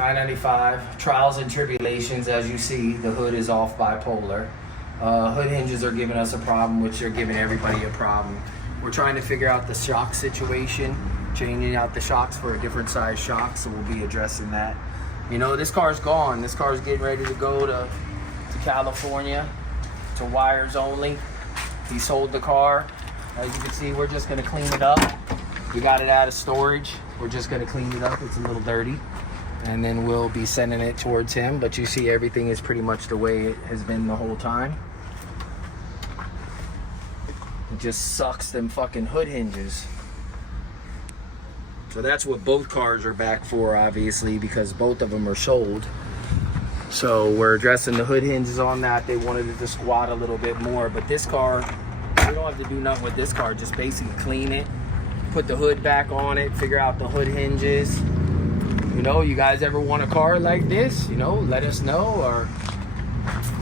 I-95, trials and tribulations. As you see, the hood is off bipolar. Hood hinges are giving us a problem, which are giving everybody a problem. We're trying to figure out the shock situation, changing out the shocks for a different size shock, so we'll be addressing that. You know, this car's gone. This car's getting ready to go to California, to wires only. He sold the car. As you can see, we're just gonna clean it up. We got it out of storage. We're just gonna clean it up. It's a little dirty. And then we'll be sending it towards him. But you see everything is pretty much the way it has been the whole time. It just sucks them fucking hood hinges. So that's what both cars are back for, obviously, because both of them are sold. So we're addressing the hood hinges on that. They wanted it to squat a little bit more, but this car, we don't have to do nothing with this car. Just basically clean it, put the hood back on it, figure out the hood hinges. You know, you guys ever want a car like this, you know, let us know, or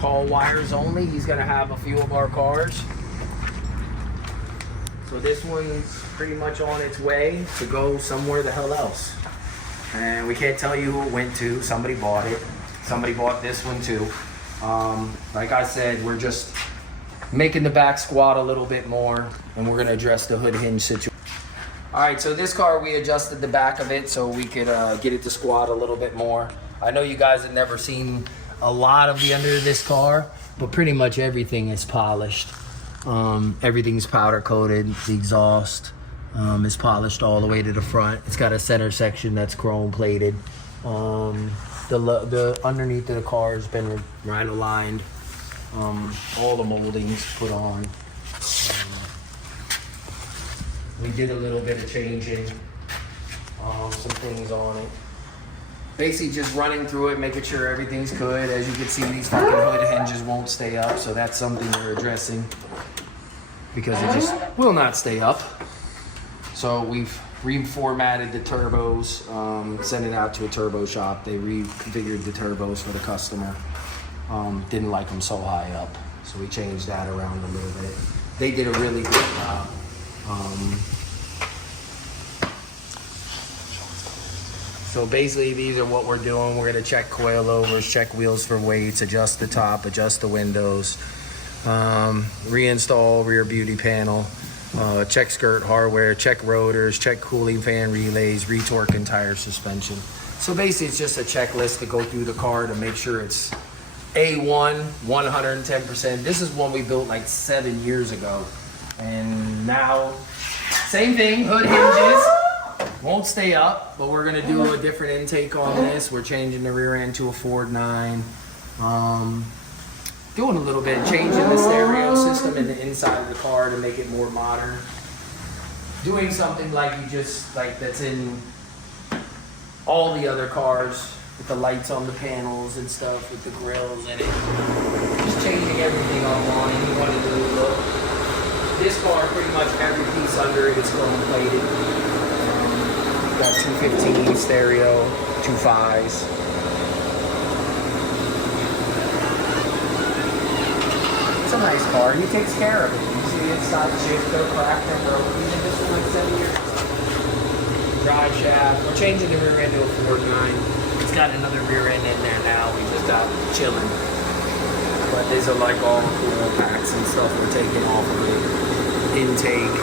call wires only. He's gonna have a few of our cars. So this one's pretty much on its way to go somewhere the hell else. And we can't tell you who it went to. Somebody bought it. Somebody bought this one too. Like I said, we're just making the back squat a little bit more, and we're gonna address the hood hinge situation. All right, so this car, we adjusted the back of it so we could get it to squat a little bit more. I know you guys have never seen a lot of the under of this car, but pretty much everything is polished. Everything's powder coated. The exhaust is polished all the way to the front. It's got a center section that's chrome plated. The underneath of the car has been right aligned. All the moldings put on. We did a little bit of changing some things on it. Basically just running through it, making sure everything's good. As you can see, these fucking hood hinges won't stay up, so that's something we're addressing because it just will not stay up. So we've reformatted the turbos, sent it out to a turbo shop. They reconfigured the turbos for the customer. Didn't like them so high up, so we changed that around a little bit. They did a really good job. So basically these are what we're doing. We're gonna check coilovers, check wheels for weights, adjust the top, adjust the windows, reinstall rear beauty panel, check skirt hardware, check rotors, check cooling fan relays, retorque entire suspension. So basically it's just a checklist to go through the car to make sure it's A1, 110%. This is one we built like 7 years ago. And now, same thing, hood hinges. Won't stay up, but we're gonna do a different intake on this. We're changing the rear end to a Ford 9. Doing a little bit, changing the stereo system in the inside of the car to make it more modern. Doing something like that's in all the other cars, with the lights on the panels and stuff, with the grills in it. Just changing everything up on it. You want a new look. This car, pretty much every piece under it is chrome plated. Got 215 stereo, 2.5s. It's a nice car. He takes care of it. You see the inside shifter, cracked and broken. Even this one like 7 years. Drive shaft. We're changing the rear end to a Ford 9. It's got another rear end in there now. We just got chilling. But these are like all the cool packs and stuff we're taking off of it. Intake.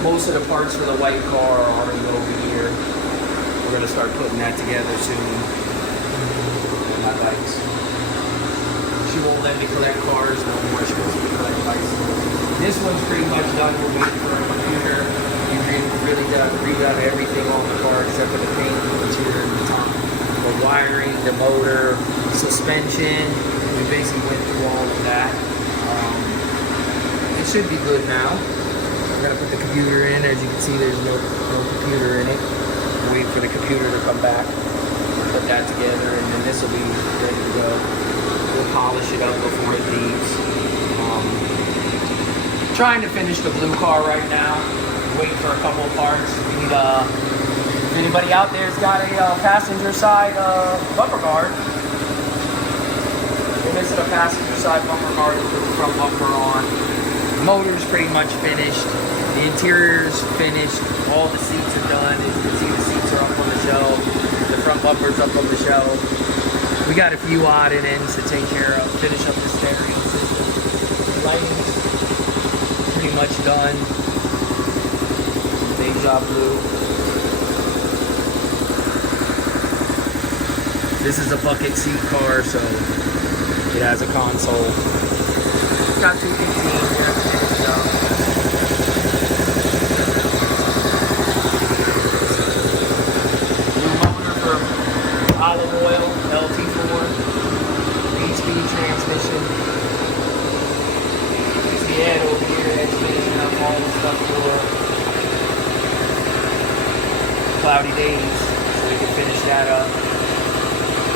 Most of the parts for the white car are already over here. We're gonna start putting that together soon. My bikes. She won't let me collect cars no more. She wants me to collect bicycles. This one's pretty much done. We're waiting for a computer. We really redone everything on the car except for the paint, the interior, and the top. The wiring, the motor, suspension. We basically went through all of that. It should be good now. We're gonna put the computer in. As you can see, there's no computer in it. Wait for the computer to come back. Put that together, and then this will be ready to go. We'll polish it up before it leaves. Trying to finish the blue car right now. Waiting for a couple of parts. We need if anybody out there's got a passenger side bumper guard. We're missing a passenger side bumper guard to put the front bumper on. Motor's pretty much finished. The interior's finished. All the seats are done. As you can see, the seats are up on the shelf. The front bumpers up on the shelf. We got a few odd ends to take care of. Finish up the stereo system. The lighting's pretty much done. Deja blue. This is a bucket seat car, so it has a console. Got 215 here to finish it up. New motor for olive oil, LT4, 8-speed transmission. Use the head over here, that's finishing up all the stuff for cloudy days, so we can finish that up.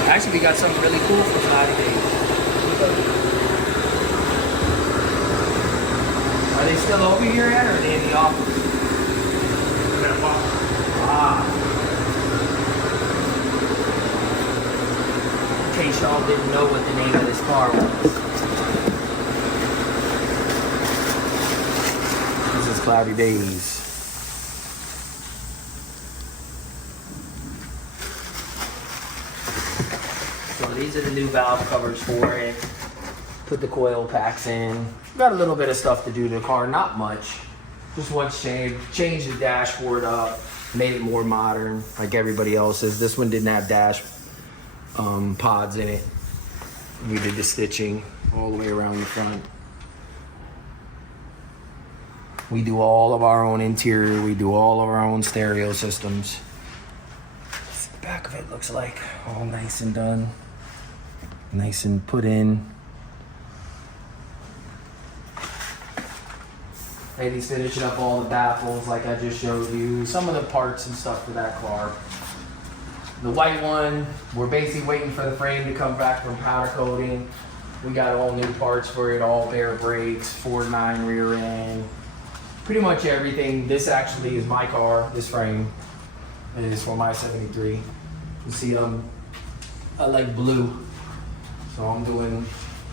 Actually, we got something really cool for cloudy days. Are they still over here yet, or are they in the office? Ah. In case y'all didn't know what the name of this car was. This is Cloudy Days. So these are the new valve covers for it. Put the coil packs in. Got a little bit of stuff to do to the car, not much. Just once changed the dashboard up, made it more modern like everybody else's. This one didn't have dash pods in it. We did the stitching all the way around the front. We do all of our own interior. We do all of our own stereo systems. The back of it looks like all nice and done. Nice and put in. Ladies finishing up all the baffles like I just showed you. Some of the parts and stuff for that car. The white one, we're basically waiting for the frame to come back from powder coating. We got all new parts for it, all bare brakes, 4.9 rear end. Pretty much everything. This actually is my car, this frame. It is for my 73. You see, I like blue. So I'm doing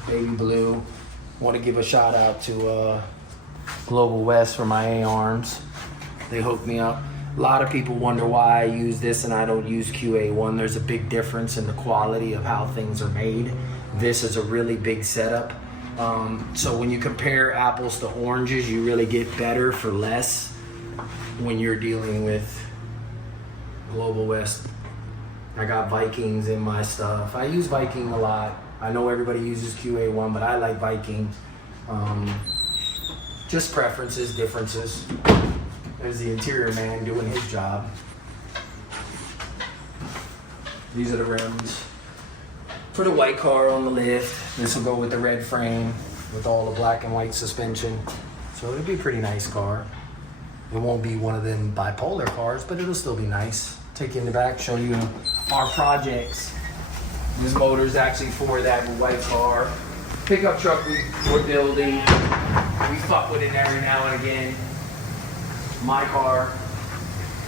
baby blue. Want to give a shout out to Global West for my A-arms. They hooked me up. A lot of people wonder why I use this and I don't use QA1. There's a big difference in the quality of how things are made. This is a really big setup. So when you compare apples to oranges, you really get better for less when you're dealing with Global West. I got Vikings in my stuff. I use Viking a lot. I know everybody uses QA1, but I like Viking. Just preferences, differences. There's the interior man doing his job. These are the rims for the white car on the lift. This will go with the red frame with all the black and white suspension. So it'll be a pretty nice car. It won't be one of them bipolar cars, but it'll still be nice. Take you in the back, show you our projects. This motor is actually for that white car. Pickup truck we're building. We fuck with it every now and again. My car,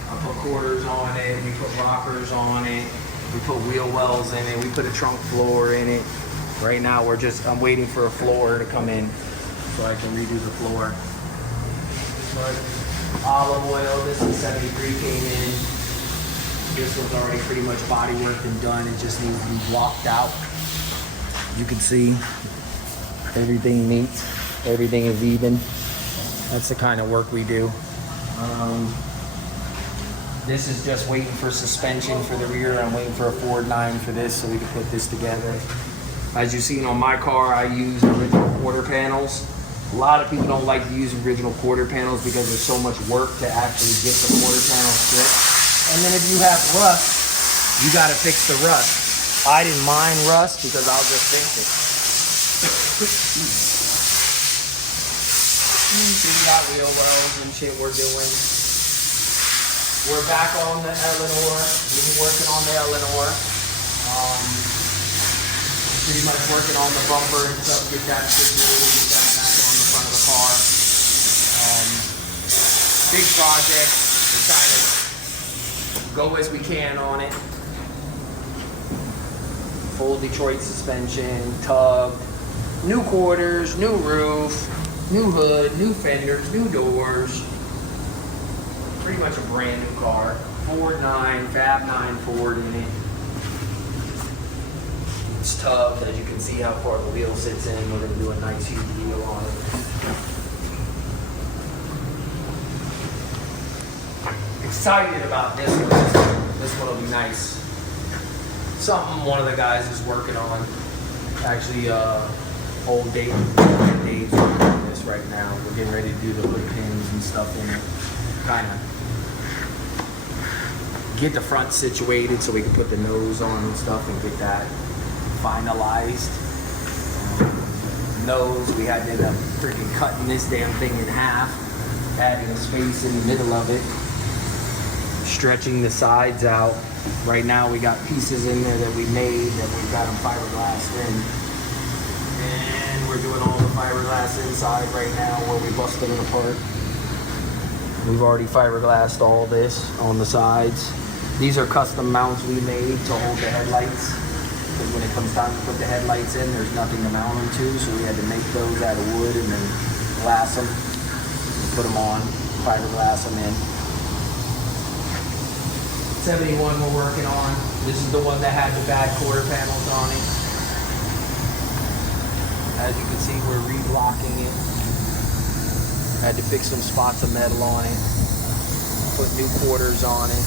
I put quarters on it, we put rockers on it, we put wheel wells in it, we put a trunk floor in it. Right now I'm waiting for a floor to come in so I can redo the floor. But olive oil, this is 73 came in. This one's already pretty much body worked and done. It just needs to be blocked out. You can see everything meets, everything is even. That's the kind of work we do. This is just waiting for suspension for the rear. I'm waiting for a 4.9 for this so we can put this together. As you've seen on my car, I use original quarter panels. A lot of people don't like to use original quarter panels because there's so much work to actually get the quarter panel stripped. And then if you have rust, you gotta fix the rust. I didn't mind rust because I'll just fix it. We got wheel wells and shit we're doing. We're back on the Eleanor. We've been working on the Eleanor. Pretty much working on the bumper and stuff, get that situated, get that back on the front of the car. Big project. We're trying to go as we can on it. Full Detroit suspension, tub, new quarters, new roof, new hood, new fenders, new doors. Pretty much a brand new car. Ford 9, Fab 9 Ford in it. It's tubbed, as you can see how far the wheel sits in. We're gonna do a nice huge wheel on it. Excited about this one. This one will be nice. Something one of the guys is working on. Actually, old Dave's working on this right now. We're getting ready to do the little pins and stuff in it. Kind of get the front situated so we can put the nose on and stuff and get that finalized. Nose, we had to end up freaking cutting this damn thing in half, adding a space in the middle of it, stretching the sides out. Right now we got pieces in there that we made that we've got them fiberglassed in. And we're doing all the fiberglass inside right now where we busted it apart. We've already fiberglassed all this on the sides. These are custom mounts we made to hold the headlights. Because when it comes time to put the headlights in, there's nothing to mount them to. So we had to make those out of wood and then glass them, put them on, fiberglass them in. 71 we're working on. This is the one that had the bad quarter panels on it. As you can see, we're reblocking it. Had to fix some spots of metal on it. Put new quarters on it.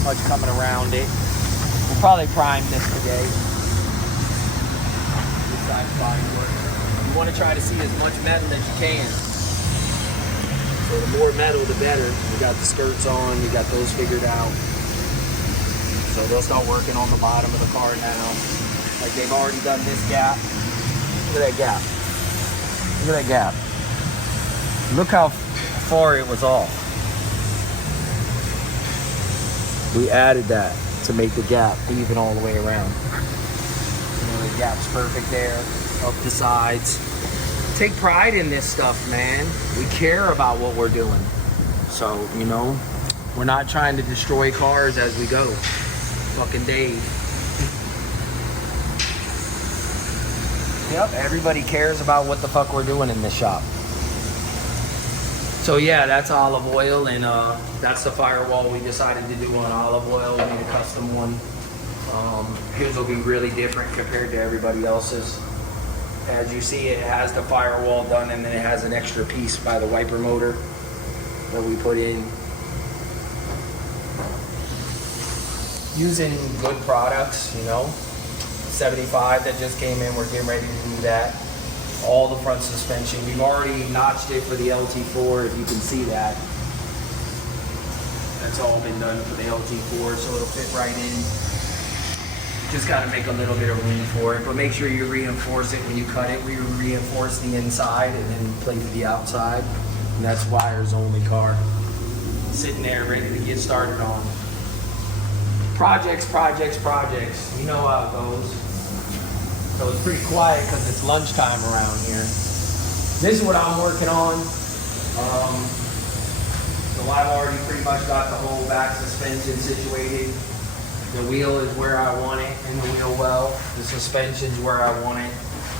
Much coming around it. We'll probably prime this today. This side's bodywork. You want to try to see as much metal as you can. So the more metal, the better. You got the skirts on, you got those figured out. So they'll start working on the bottom of the car now. Like they've already done this gap. Look at that gap. Look at that gap. Look how far it was off. We added that to make the gap even all the way around. You know, the gap's perfect there, up the sides. Take pride in this stuff, man. We care about what we're doing. So, you know, we're not trying to destroy cars as we go. Fucking Dave. Yep, everybody cares about what the fuck we're doing in this shop. So yeah, that's olive oil, and that's the firewall we decided to do on olive oil. We need a custom one. His will be really different compared to everybody else's. As you see, it has the firewall done, and then it has an extra piece by the wiper motor that we put in. Using good products, you know. 75 that just came in, we're getting ready to do that. All the front suspension. We've already notched it for the LT4, if you can see that. That's all been done for the LT4, so it'll fit right in. Just got to make a little bit of room for it, but make sure you reinforce it when you cut it. We reinforce the inside and then plate the outside. And that's wires only car. Sitting there ready to get started on. Projects, projects, projects. You know how it goes. So it's pretty quiet because it's lunchtime around here. This is what I'm working on. So I've already pretty much got the whole back suspension situated. The wheel is where I want it in the wheel well. The suspension's where I want it.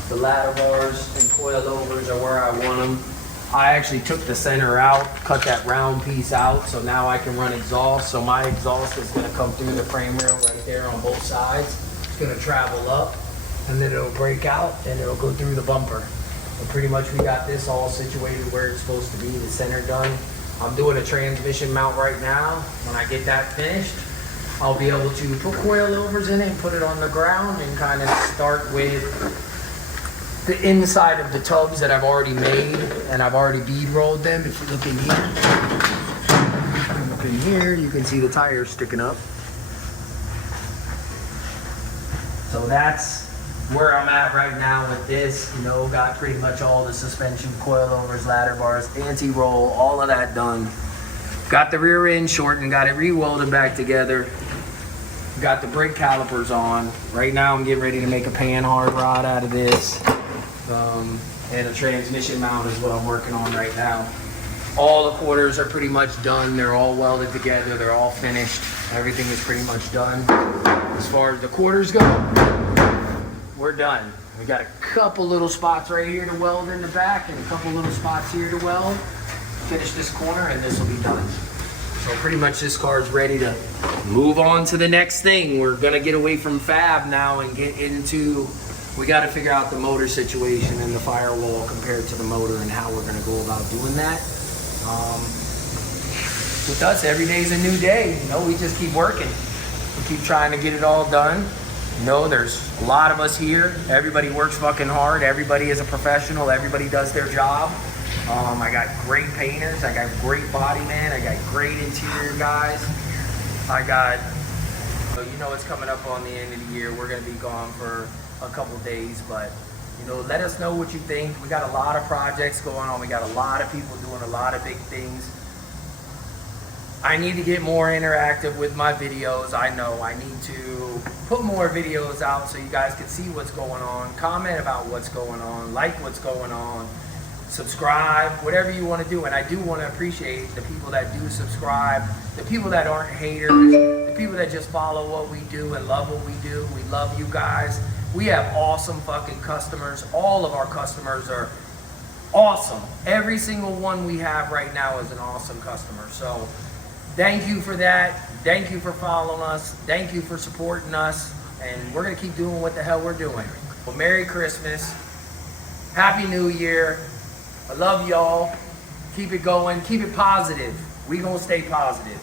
The ladder bars and coilovers are where I want them. I actually took the center out, cut that round piece out, so now I can run exhaust. So my exhaust is gonna come through the frame rail right there on both sides. It's gonna travel up, and then it'll break out, and it'll go through the bumper. And pretty much we got this all situated where it's supposed to be, the center done. I'm doing a transmission mount right now. When I get that finished, I'll be able to put coilovers in it, put it on the ground, and kind of start with the inside of the tubs that I've already made, and I've already bead rolled them. If you look in here, you can see the tires sticking up. So that's where I'm at right now with this. You know, got pretty much all the suspension, coilovers, ladder bars, anti-roll, all of that done. Got the rear end shortened, got it re-welded back together. Got the brake calipers on. Right now I'm getting ready to make a pan hard rod out of this. And a transmission mount is what I'm working on right now. All the quarters are pretty much done. They're all welded together. They're all finished. Everything is pretty much done. As far as the quarters go, we're done. We got a couple little spots right here to weld in the back and a couple little spots here to weld. Finish this corner and this will be done. So pretty much this car is ready to move on to the next thing. We're gonna get away from Fab now and get into, we gotta figure out the motor situation and the firewall compared to the motor and how we're gonna go about doing that. With us, every day is a new day. You know, we just keep working. We keep trying to get it all done. You know, there's a lot of us here. Everybody works fucking hard. Everybody is a professional. Everybody does their job. I got great painters. I got great body man. I got great interior guys. I got, you know, it's coming up on the end of the year. We're gonna be gone for a couple days, but you know, let us know what you think. We got a lot of projects going on. We got a lot of people doing a lot of big things. I need to get more interactive with my videos. I know I need to put more videos out so you guys can see what's going on, comment about what's going on, like what's going on, subscribe, whatever you want to do. And I do want to appreciate the people that do subscribe, the people that aren't haters, the people that just follow what we do and love what we do. We love you guys. We have awesome fucking customers. All of our customers are awesome. Every single one we have right now is an awesome customer. So thank you for that. Thank you for following us. Thank you for supporting us. And we're going to keep doing what the hell we're doing. Well, Merry Christmas. Happy New Year. I love y'all. Keep it going. Keep it positive. We going to stay positive.